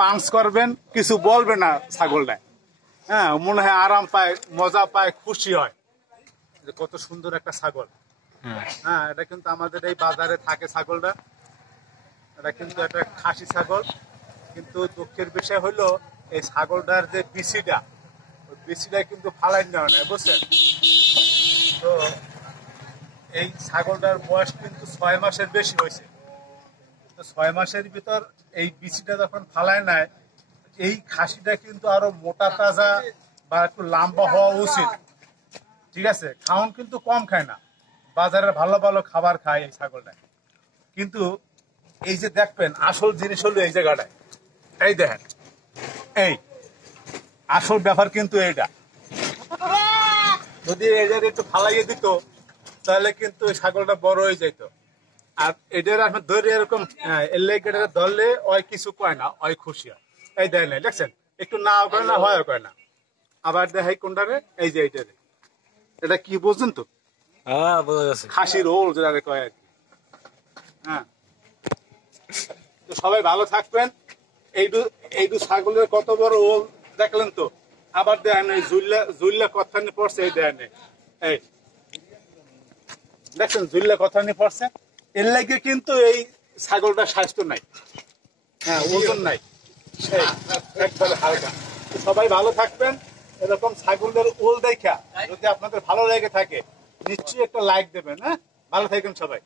Punch করবেন, কিছু বলবে না ছাগলটা। হ্যাঁ, মনে হয় আরাম পায়, মজা পায়, খুশি হয়। কত সুন্দর একটা ছাগল। হ্যাঁ, এটা কিন্তু আমাদের এই বাজারে থাকে ছাগলটা। এটা কিন্তু একটা খাসি ছাগল। কিন্তু দুঃখের বিষয় হলো এই ছাগলটার যে বিচিটা, ওই বিচিটা কিন্তু ফালাই নেওয়া নেয়, বুঝছেন? তো এই ছাগলটার বয়স কিন্তু 6 মাসের বেশি হয়েছে। তো 6 মাসের ভিতর এই বিচিটা যখন ফালায় নেয়, এই খাসিটা কিন্তু আরো মোটা তাজা বা একটু লম্বা হওয়া উচিত। ঠিক আছে, খাওন কিন্তু কম খায় না, বাজারে ভালো ভালো খাবার খায় এই ছাগলটা। কিন্তু এই যে দেখবেন আসল জিনিস হলো এই জায়গাটায়, এই দেখেন, এই আসল ব্যাপার কিন্তু এইটা। যদি এই জায়গায় একটু ফালাইয়ে দিত তাহলে কিন্তু ছাগলটা বড় হয়ে যেত। আর এটার আপনি ধরে এরকম এর লেগে ধরলে ওই কিছু কয় না, ওই খুশি হয়। এই দেয় না, দেখছেন, একটু না করে না, হয় কয় না। আবার দেখাই কোনটারে, এই যে এইটারে, এটা কি বুঝছেন তো? হ্যাঁ, বোঝা যাচ্ছে। খাসির ওল যেটা কয় আর কি। হ্যাঁ, তো সবাই ভালো থাকবেন। এইটু ছাগলের কত বড় ওল দেখলেন তো। আবার দেন এই জুল্লা কথা নিয়ে পড়ছে, এই দেন এই দেখছেন জুল্লা কথা নিয়ে পড়ছে। এর লাগে কিন্তু এই ছাগলটা স্বাস্থ্য নাই, হ্যাঁ, ওজন নাই, একবারে হালকা। তো সবাই ভালো থাকবেন। এরকম ছাগলের ওল দেখা যদি আপনাদের ভালো লেগে থাকে নিশ্চয়ই একটা লাইক দেবেন। হ্যাঁ, ভালো থাকবেন সবাই।